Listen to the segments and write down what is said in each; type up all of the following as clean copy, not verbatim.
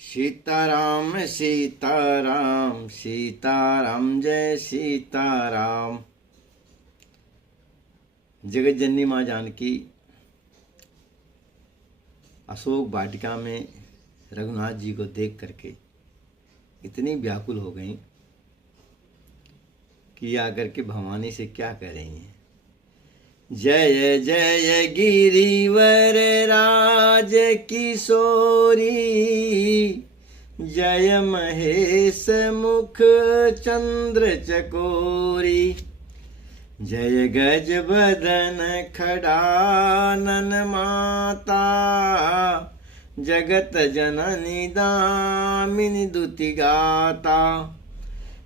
सीताराम सीताराम सीताराम जय सीताराम। जगत जननी माँ जानकी अशोक वाटिका में रघुनाथ जी को देख करके इतनी व्याकुल हो गई कि आकर के भवानी से क्या कह रही हैं। जय जय गिरिवर राज किशोरी, जय महेश मुख चंद्र चकोरी, जय गज बदन खड़ानन माता, जगत जननी दामिनी दुति गाता।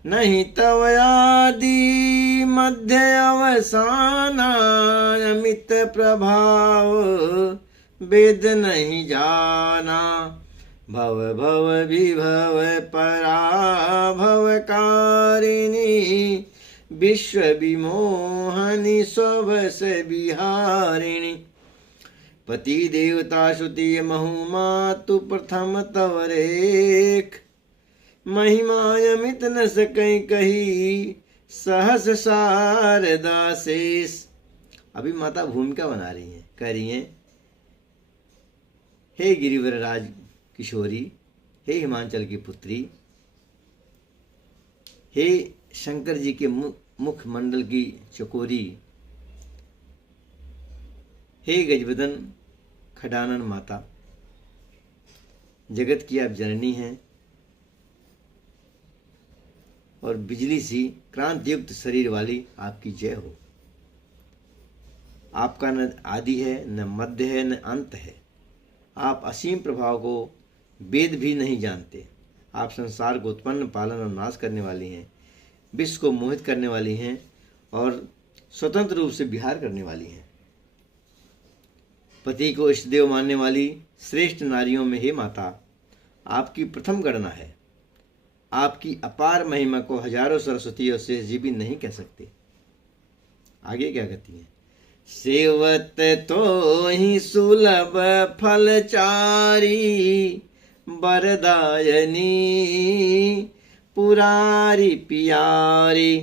नहीं तव आदि मध्य अवसाना, अमित प्रभाव वेद नहीं जाना। भव भव विभव पराभव कारिणी, विश्व विमोहनी स्वभस बिहारिणी। पति देवता श्रुति महु मातु प्रथम तव रेख, महिमा अमित न सकई कही सहस शारदा शेष। अभी माता भूमिका बना रही हैं, कह रही हैं हे गिरिवर राज किशोरी, हे हिमांचल की पुत्री, हे शंकर जी के मुख मंडल की चकोरी, हे गजबदन खडानन माता, जगत की आप जननी हैं और बिजली सी क्रांति युक्त शरीर वाली आपकी जय हो। आपका न आदि है, न मध्य है, न अंत है। आप असीम प्रभाव को वेद भी नहीं जानते। आप संसार को उत्पन्न, पालन और नाश करने वाली हैं, विश्व को मोहित करने वाली हैं और स्वतंत्र रूप से विहार करने वाली हैं। पति को इष्टदेव मानने वाली श्रेष्ठ नारियों में हे माता, आपकी प्रथम गणना है। आपकी अपार महिमा को हजारों सरस्वती और शेष जी भी नहीं कह सकते। आगे क्या कहती हैं। सेवत तो ही सुलभ फलचारी, वरदायनी पुरारी पियारी।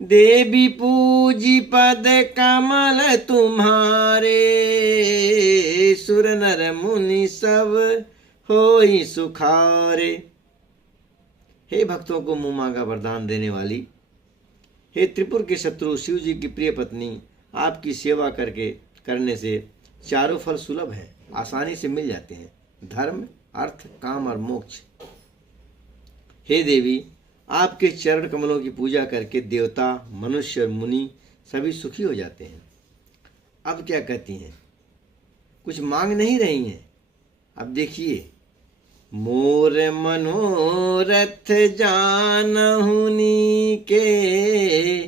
देवी पूजी पद कमल तुम्हारे, सुर नर मुनि सब होई सुखारे। हे भक्तों को मुँह मांगा वरदान देने वाली, हे त्रिपुर के शत्रु शिव जी की प्रिय पत्नी, आपकी सेवा करने से चारों फल सुलभ है, आसानी से मिल जाते हैं, धर्म, अर्थ, काम और मोक्ष। हे देवी, आपके चरण कमलों की पूजा करके देवता, मनुष्य और मुनि सभी सुखी हो जाते हैं। अब क्या कहती हैं, कुछ मांग नहीं रही हैं। अब देखिए, मोर मनोरथ जानहुनी के,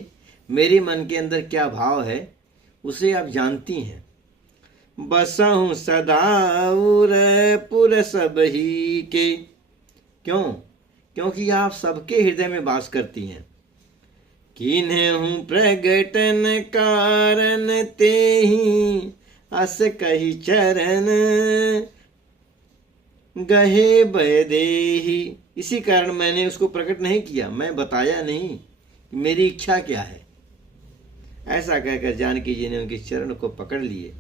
मेरे मन के अंदर क्या भाव है उसे आप जानती हैं। बसहु सदा उर पुर सब ही के, क्यों? क्योंकि आप सबके हृदय में वास करती हैं। किन्हु प्रगटन कारण तेहि, अस कही चरण गहे बदेही। इसी कारण मैंने उसको प्रकट नहीं किया, मैं बताया नहीं कि मेरी इच्छा क्या है। ऐसा कहकर जानकी जी ने उनके चरण को पकड़ लिए।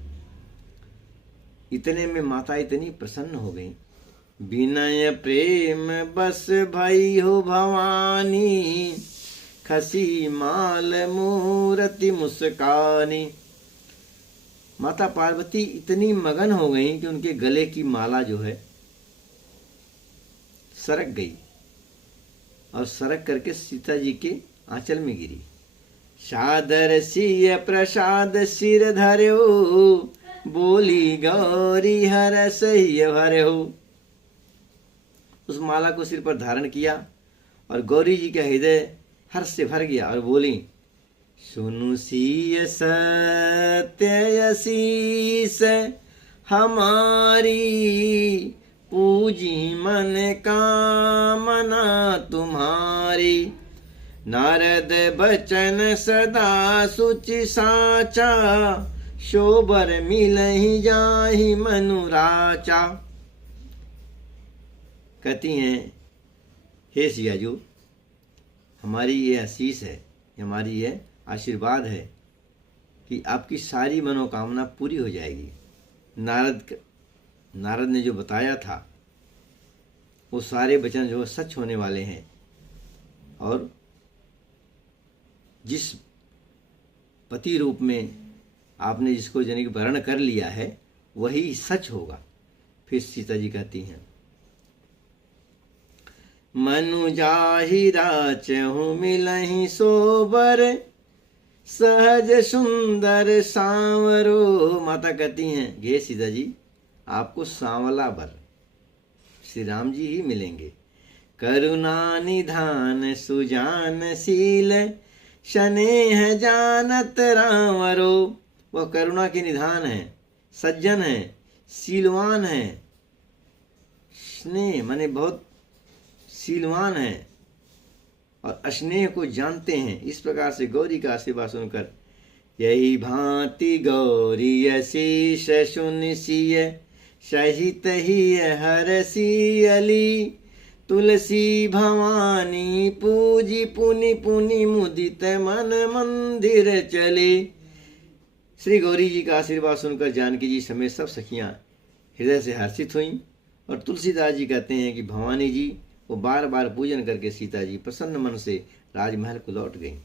इतने में माता इतनी प्रसन्न हो गई। विनय प्रेम बस भई हो भवानी, खसी माल मूरति मुस्कानी। माता पार्वती इतनी मगन हो गई कि उनके गले की माला जो है सरक गई और सरक करके सीता जी के आंचल में गिरी। सादर सिय प्रसाद सिर धर्यो, बोली गौरी हर सह्य भर्यो। उस माला को सिर पर धारण किया और गौरी जी का हृदय हर्ष से भर गया और बोली, सुनु सिय सत्य शीस हमारी, पूजी मन कामना तुम्हारी। नारद बचन सदा सुचि साचा, शोबर मिलहि जाहि मनुराचा। कहती हैं, हे सियाजू, हमारी ये आशीष है, हमारी ये आशीर्वाद है कि आपकी सारी मनोकामना पूरी हो जाएगी। नारद ने जो बताया था वो सारे वचन जो सच होने वाले हैं, और जिस पति रूप में आपने जिसको जनिक वर्ण कर लिया है वही सच होगा। फिर सीता जी कहती हैं, मनु जाहि राचहु मिलहि सोबर, सहज सुंदर सांवरो। माता कहती हैं, हे सीता जी, आपको सांवला वर श्री राम जी ही मिलेंगे। करुणा निधान सुजानशील, स्नेह जानत रामरो। वह करुणा के निधान है, सज्जन है, शीलवान है, स्नेह माने बहुत शीलवान है, और स्नेह को जानते हैं। इस प्रकार से गौरी का सेवा सुनकर, यही भांति गौरी शीश सुनसिय, सहित ही हरसी अली। तुलसी भवानी पूजी पुनि पुनि, मुदित मन मंदिर चले। श्री गौरी जी का आशीर्वाद सुनकर जानकी जी समेत सब सखियां हृदय से हर्षित हुईं, और तुलसीदास जी कहते हैं कि भवानी जी वो बार बार पूजन करके सीता जी प्रसन्न मन से राजमहल को लौट गईं।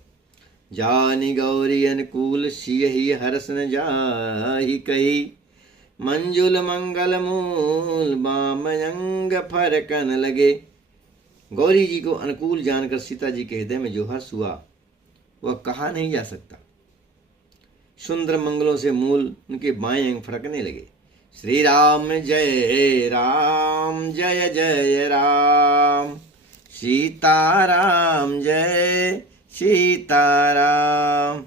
जानी गौरी अनुकूल, सियहि हर्ष न जाहि कही। मंजुल मंगल मूल, बाम अंग फरकन लगे। गौरी जी को अनुकूल जानकर सीता जी के हृदय में जो हर्ष हुआ वह कहा नहीं जा सकता। सुंदर मंगलों से मूल उनके बाएं अंग फड़कने लगे। श्री राम जय राम, जय जय राम। सीताराम जय सीताराम।